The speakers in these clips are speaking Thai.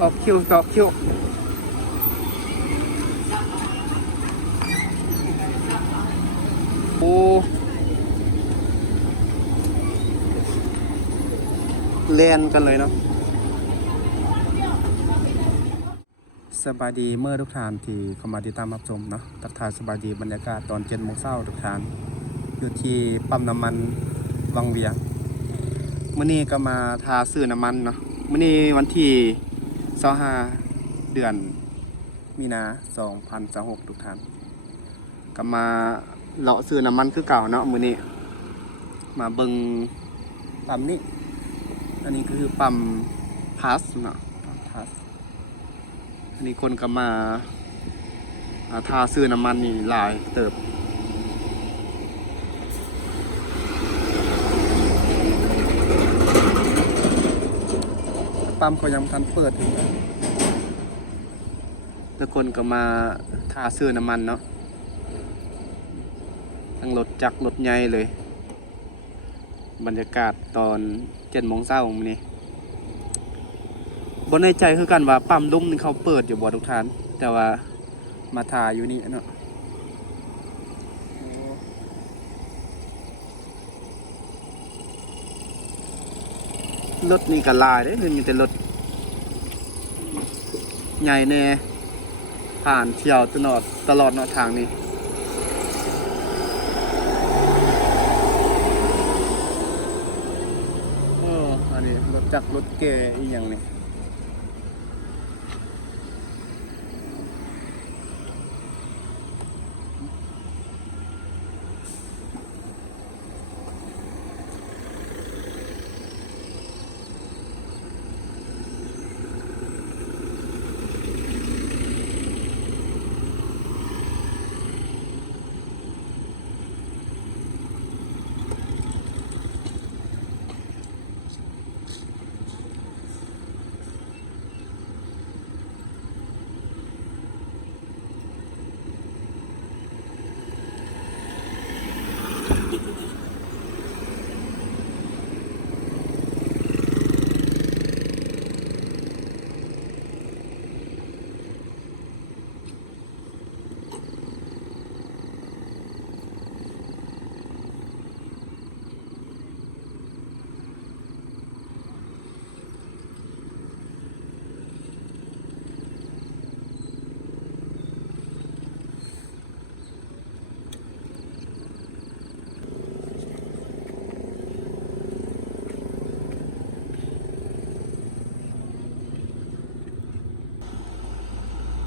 ออกคิวต่อคิวโอ้เล่นกันเลยเนาะสบายดีเมื่อทุกท่านที่เข้ามาติดตามรับชมเนาะทักทายสบายดีบรรยากาศตอน7 โมงเช้าทุกท่านอยู่ที่ปั๊มน้ำมันวังเวียงมื้อนี้ก็มาทาซื้อน้ำมันเนาะมื้อนี้วันที่25เดือนมีนา2026ทุกท่านก็มาเลาะซื้อน้ำมันคือเก่าเนาะมื้อนี้มาเบิ่งปั๊มนี้อันนี้คือปั๊มพาสเนาะพาสอันนี้คนก็มาทาซื้อน้ำมันนี่หลายเติบปั๊มเขายังทันเปิดทุกคนก็มาทาซื้อน้ำมันเนาะทั้งรถจักรรถใหญ่เลยบรรยากาศตอน7 โมงเช้าของนี้บนในใจคือกันว่าปั๊มลุ่มนี่เขาเปิดอยู่บ่ทุกท่านแต่ว่ามาทาอยู่นี่เนาะรถนี่ก็ลายเด้มีแต่รถใหญ่แน่ผ่านเที่ยวตลอดเนาะทางนี้อันนี้รถจักรรถเก๋อีกอย่างนี้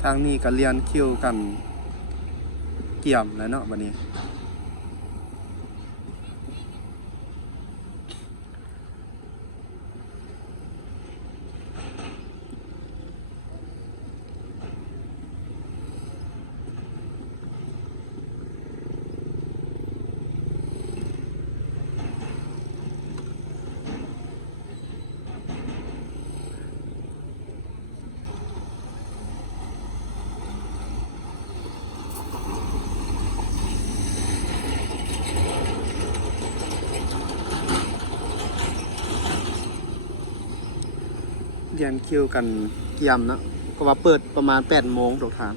ทางนี้ก็เรียนคิวกันเกี่ยมแล้วเนาะวันนี้เรียนคิวกันเกี่ยมเนาะก็ว่าเปิดประมาณ8 โมงทุกท่าน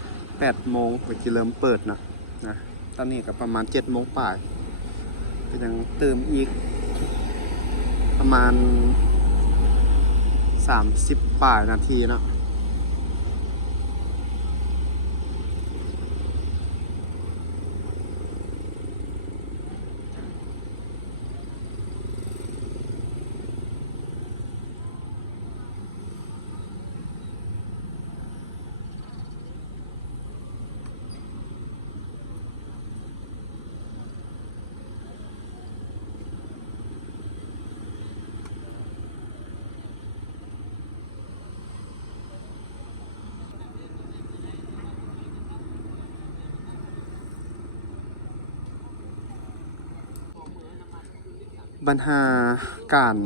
8 โมงก็จะเริ่มเปิดนะตอนนี้ก็ประมาณ7 โมงป่ายก็ยังเติมอีกประมาณ30 ป่ายนาทีเนาะปัญหาการ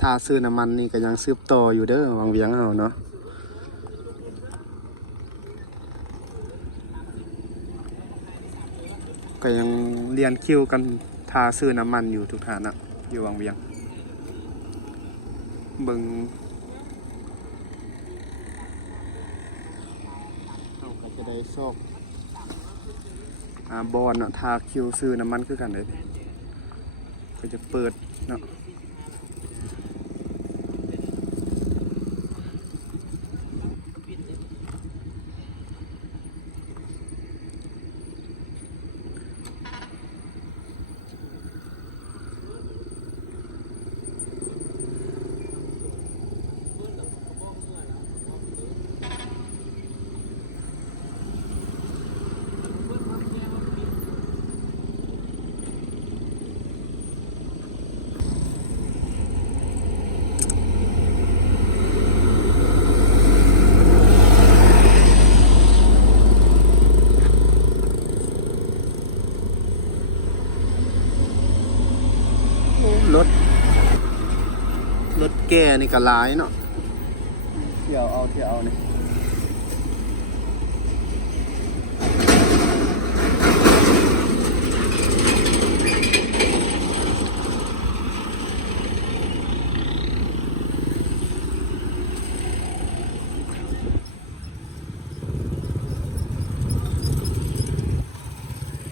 ทาซื้อน้ำมันนี่ก็ยังสืบต่ออยู่เด้อวังเวียงเอาเนาะก็ยังเรียนคิวกันทาซื้อน้ำมันอยู่ทุกท่านนะอยู่วังเวียงเบิ่ง ซอกบอนเนาะทาคิวซื้อน้ำมันคือกันเลยก็จะเปิดเนาะรถแก่นี่ก็หลายเนาะเที่ยวเอานี่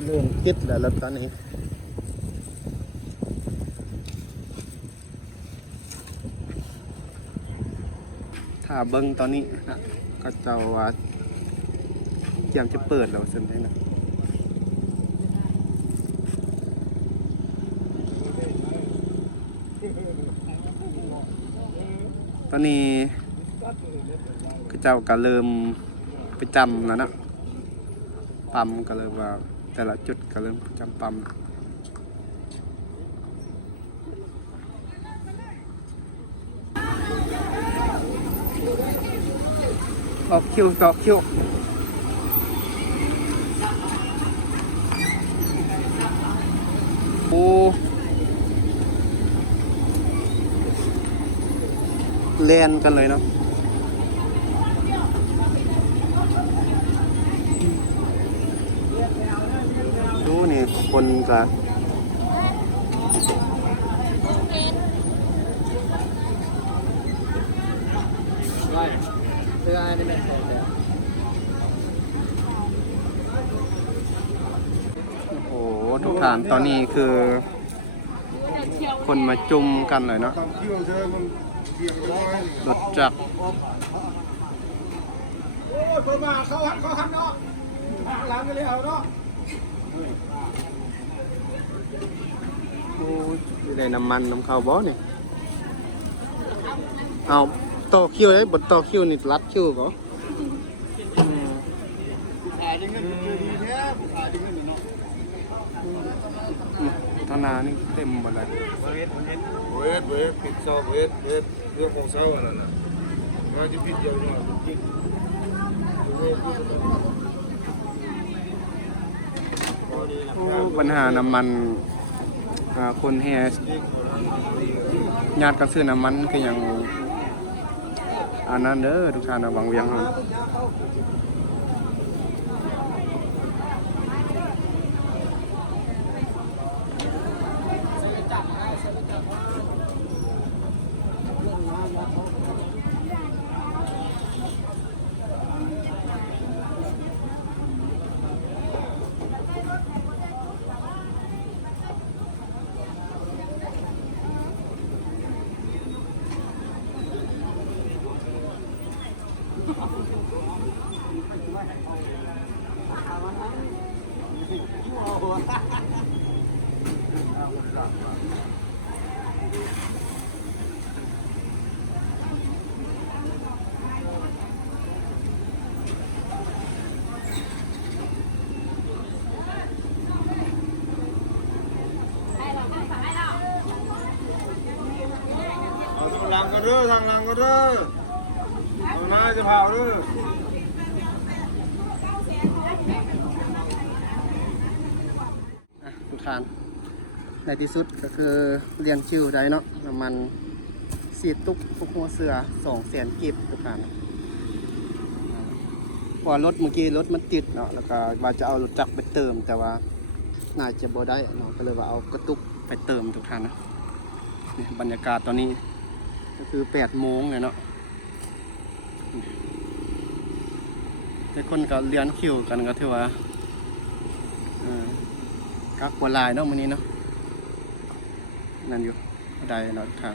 เริ่มติดแล้วตอนนี้ถ้าเบิ้งตอนนี้นะก็จะว่าเตรียมจะเปิดแล้วสินะตอนนี้ก็เจ้าก็เริ่มไปจำแล้วนะปั๊มก็เริ่มว่าแต่ละจุดก็เริ่มจำปั๊มต่อคิวโอ้เล่นกันเลยเนาะดูนี่คนก็โอ้โหทุกฐานตอนนี้คือคนมาจุ่มกันเลยเนาะรถจักรโอ้ยคนมาเขาหันเนาะหลังกันเลยเอาเนาะโอ้ยได้น้ำมันน้ำข้าวบ่นี่เอาต่อคิวเลยบทต่อคิวนี่รัดคิวก็ถ่ายได้เงินดีแท้ถ่ายได้เงินเนาะธนานี่เต็มหมดเลยเวทปิดซอกเวทเรื่องของเศร้าอะไรนะมาที่ปิดเยอะหน่อยจริงปัญหาน้ำมันคนแห่ญาติกันซื้อน้ำมันก็ยังอันนั้นเด้อทุกท่านระวังเวียงทางหลังก็เด้อทางหลังก็เด้อเอาหน้าจะเผาเด้อทุกท่านในที่สุดก็คือเรียนคิวได้เนาะน้ำมัน4 ตุกพวกหัวเสือ200,000 กิบทุกท่านพอรถเมื่อกี้รถมันติดเนาะแล้วก็ว่าจะเอารถจักรไปเติมแต่ว่าน่าจะบ่ได้เนาะก็เลยว่าเอากระตุกไปเติมทุกท่านนะนี่บรรยากาศตอนนี้ก็คือ8 โมงเลยเนาะ แต่คนก็เลี้ยนคิวกันก็ถือว่ากักบ่หลายเนาะมื้อนี้เนาะนั่นอยู่ได้เนาะทุกท่าน